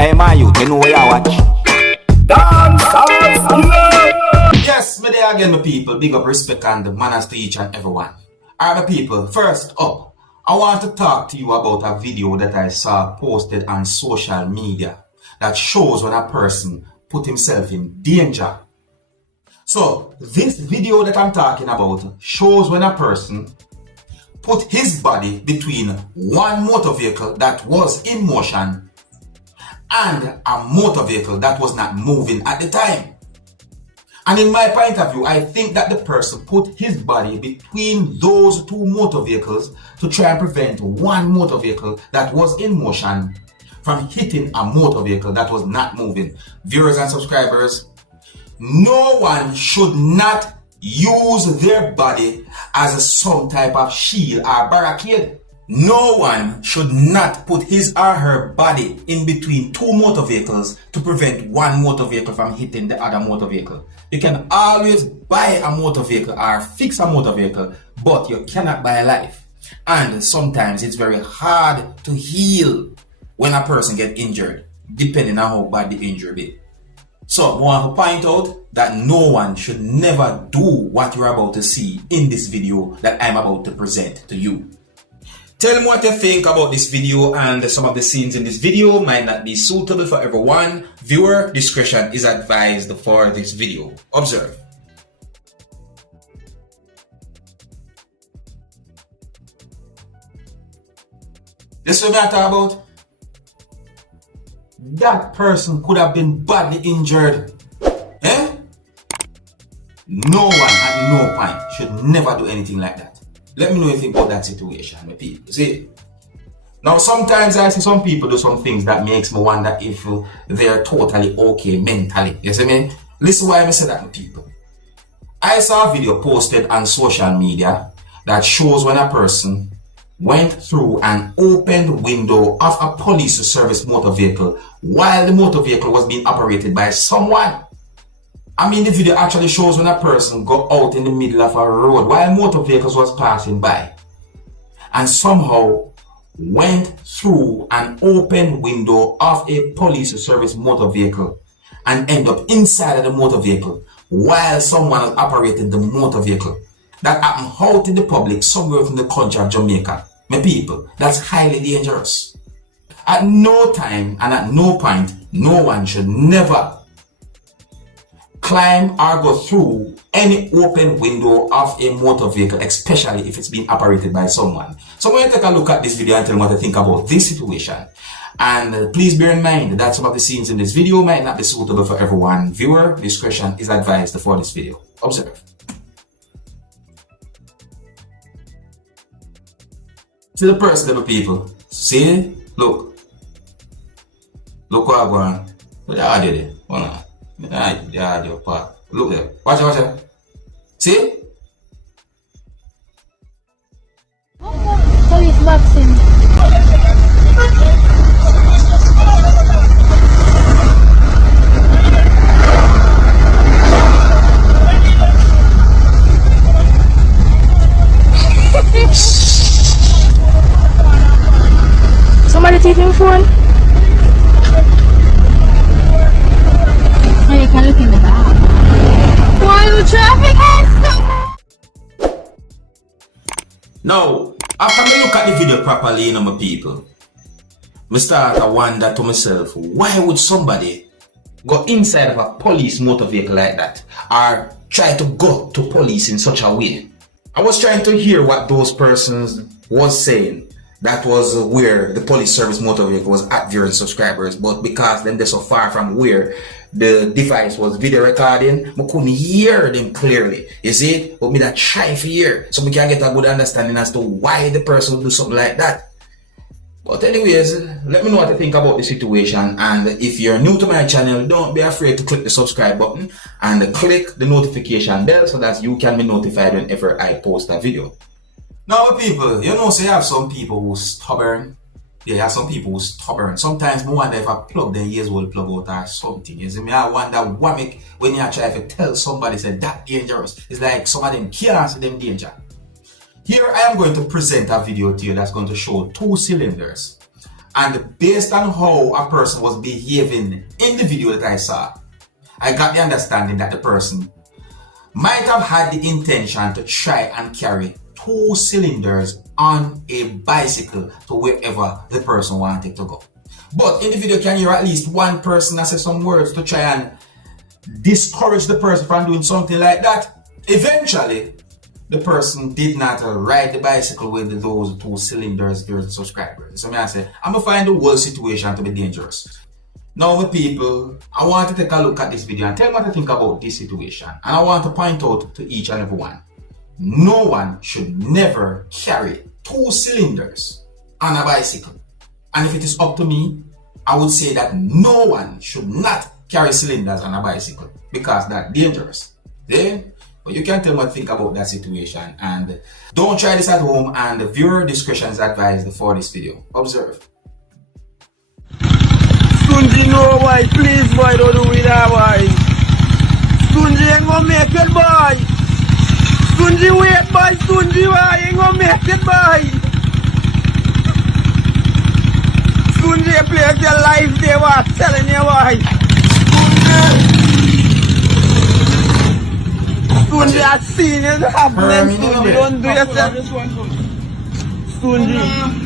Hey, my youth, you know where you watch? Dancehall skilla! Yes, me there again, my people. Big up, respect, and manners to each and everyone. Alright, my people, first up, I want to talk to you about a video that I saw posted on social media that shows when a person put himself in danger. So, this video that I'm talking about shows when a person put his body between one motor vehicle that was in motion and a motor vehicle that was not moving at the time. And in my point of view, I think that the person put his body between those two motor vehicles to try and prevent one motor vehicle that was in motion from hitting a motor vehicle that was not moving. Viewers and subscribers, no one should not use their body as some type of shield or barricade. No one should not put his or her body in between two motor vehicles to prevent one motor vehicle from hitting the other motor vehicle. You can always buy a motor vehicle or fix a motor vehicle, but you cannot buy a life. And sometimes it's very hard to heal when a person gets injured, depending on how bad the injury is. So I want to point out that no one should never do what you're about to see in this video that I'm about to present to you. Tell me what you think about this video, and some of the scenes in this video might not be suitable for everyone. Viewer discretion is advised for this video. Observe. This is what I'm talking about. That person could have been badly injured. Eh? No one at no point should never do anything like that. Let me know what you think about that situation, my people. See, now sometimes I see some people do some things that makes me wonder if they're totally okay mentally. You see me? Listen why I say that, my people. I saw a video posted on social media that shows when a person went through an opened window of a police service motor vehicle while the motor vehicle was being operated by someone. I mean, the video actually shows when a person got out in the middle of a road while motor vehicles was passing by and somehow went through an open window of a police service motor vehicle and end up inside of the motor vehicle while someone was operating the motor vehicle. That happened out in the public somewhere in the country of Jamaica. My people, that's highly dangerous. At no time and at no point, no one should never climb or go through any open window of a motor vehicle, especially if it's being operated by someone. So when you take a look at this video and tell me what you think about this situation. And please bear in mind that some of the scenes in this video might not be suitable for everyone. Viewer discretion is advised for this video. Observe. See the person, little people. See? Look. Look what I'm going. What the audio there? Hold on. The audio part. Look there. Watch it, watch it. See? Police boxing. Somebody taking your phone? Oh, you can look in the back. Why the traffic is so... Now, after I look at the video properly, you know, my people, I start to wonder to myself, why would somebody go inside of a police motor vehicle like that or try to go to police in such a way? I was trying to hear what those persons was saying. That was where the police service motor vehicle was at, viewers and subscribers, but because they're so far from where the device was video recording, I couldn't hear them clearly. You see? But me that try for hear, so we can get a good understanding as to why the person would do something like that. But anyways, let me know what you think about the situation, and if you're new to my channel, don't be afraid to click the subscribe button and click the notification bell so that you can be notified whenever I post a video. Now people, you know, so you have some people who's stubborn. Yeah, you have some people who's stubborn. Sometimes I wonder if I plug their ears will plug out or something. You see me? I wonder what make when you try to tell somebody say that dangerous. It's like some of them can't see them danger. Here I am going to present a video to you that's going to show two cylinders. And based on how a person was behaving in the video that I saw, I got the understanding that the person might have had the intention to try and carry 2 cylinders on a bicycle to wherever the person wanted to go. But in the video, can you hear at least one person that says some words to try and discourage the person from doing something like that? Eventually, the person did not ride the bicycle with those 2 cylinders during the subscribers. So I say, I'm going to find the whole situation to be dangerous. Now, my people, I want to take a look at this video and tell me what I think about this situation. And I want to point out to each and every one, no one should never carry 2 cylinders on a bicycle. And if it is up to me, I would say that no one should not carry cylinders on a bicycle because that's dangerous. Then, but you can tell me what you think about that situation. And don't try this at home, and viewer discretion is advised for this video. Observe. Sunji, no boy, please boy, don't do it that boy. Sunji ain't gonna make it boy. Sunji wait boy, Sunji boy, ain't gonna make it boy. Sunji play with your life there boy, telling you boy. Sunji, I've seen it happening. Sunji, don't do yourself. Sunji,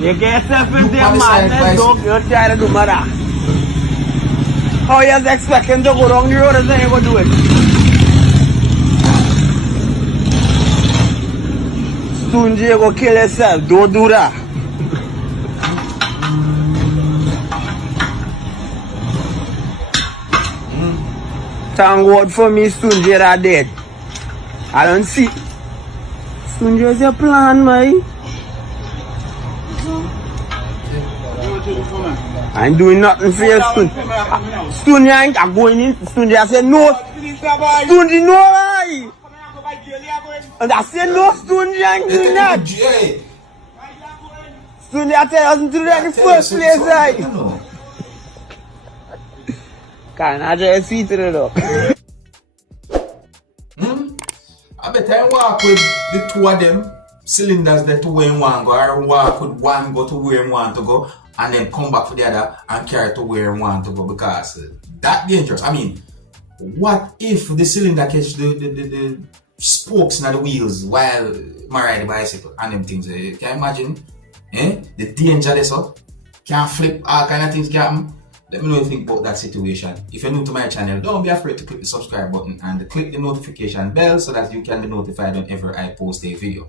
you get yourself into your madness, don't you try to do murder. How you expect him to go down the road and then you go do it? Sunji, you go kill yourself. Don't do that. Thank God for me, Sunji, that dead. I don't see. Sunji, what's your plan, man? I ain't doing nothing for you, Sunji. Sunji, I ain't going in. Sunji, I said no. Sunji, no, I. And I said no, Sunji, I ain't doing that. Sunji, I tell you, I do that in the first place, right? Can't I just see to it up? I bet I walk with the 2 of them cylinders that to where you want to go, or walk with one go to where you want to go, and then come back for the other and carry to where you want to go, because that's dangerous. I mean, what if the cylinder catch the spokes and the wheels while I ride the bicycle and them things? Can you imagine? The danger there, so can flip, all kind of things can happen. Let me know what you think about that situation. If you're new to my channel, don't be afraid to click the subscribe button and click the notification bell so that you can be notified whenever I post a video.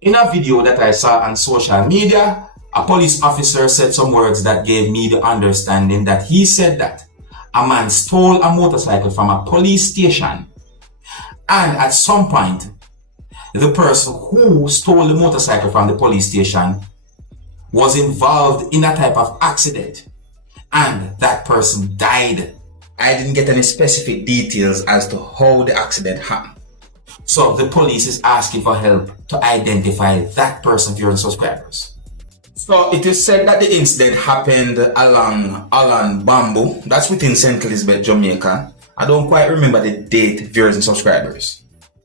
In a video that I saw on social media, a police officer said some words that gave me the understanding that he said that a man stole a motorcycle from a police station, and at some point, the person who stole the motorcycle from the police station was involved in a type of accident, and that person died. I didn't get any specific details as to how the accident happened. So the police is asking for help to identify that person, viewers and subscribers. So it is said that the incident happened along Allen Bamboo. That's within St. Elizabeth, Jamaica. I don't quite remember the date, viewers and subscribers.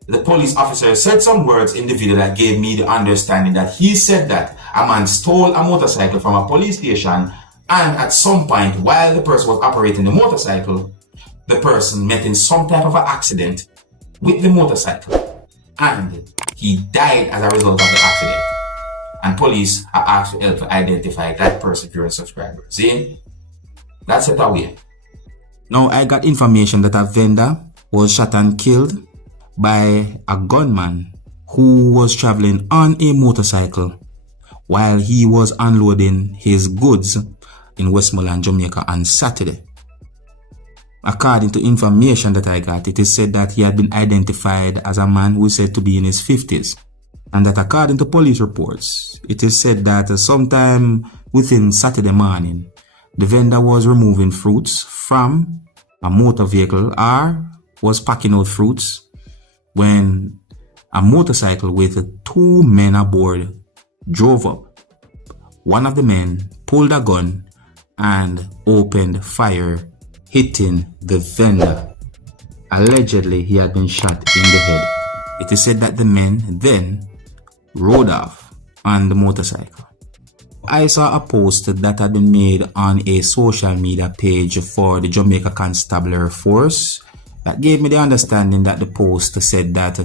The police officer said some words in the video that gave me the understanding that he said that a man stole a motorcycle from a police station, and at some point while the person was operating the motorcycle, the person met in some type of an accident with the motorcycle, and he died as a result of the accident. And police are asked for help to identify that person, viewers and subscribers. See? That's it away. Now I got information that a vendor was shot and killed by a gunman who was traveling on a motorcycle while he was unloading his goods in Westmoreland, Jamaica on Saturday. According to information that I got, it is said that he had been identified as a man who is said to be in his 50s. And that according to police reports, it is said that sometime within Saturday morning, the vendor was removing fruits from a motor vehicle or was packing out fruits when a motorcycle with 2 men aboard drove up. One of the men pulled a gun and opened fire, hitting the vendor. Allegedly, he had been shot in the head. It is said that the men then rode off on the motorcycle. I saw a post that had been made on a social media page for the Jamaica Constabulary Force that gave me the understanding that the post said that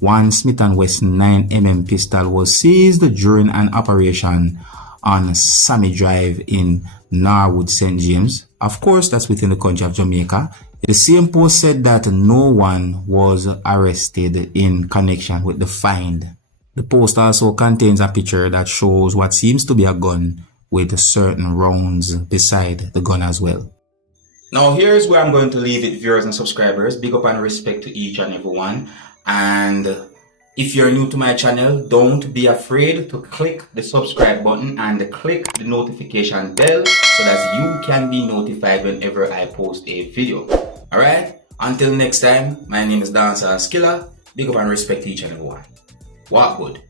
one Smith & Wesson 9mm pistol was seized during an operation on Sammy Drive in Norwood, St. James. Of course, that's within the country of Jamaica. The same post said that no one was arrested in connection with the find. The post also contains a picture that shows what seems to be a gun with certain rounds beside the gun as well. Now here's where I'm going to leave it, viewers and subscribers. Big up and respect to each and every one. And if you're new to my channel, don't be afraid to click the subscribe button and click the notification bell so that you can be notified whenever I post a video. Alright, until next time, my name is Dancehall Skilla. Big up and respect to each and every one. Walk good.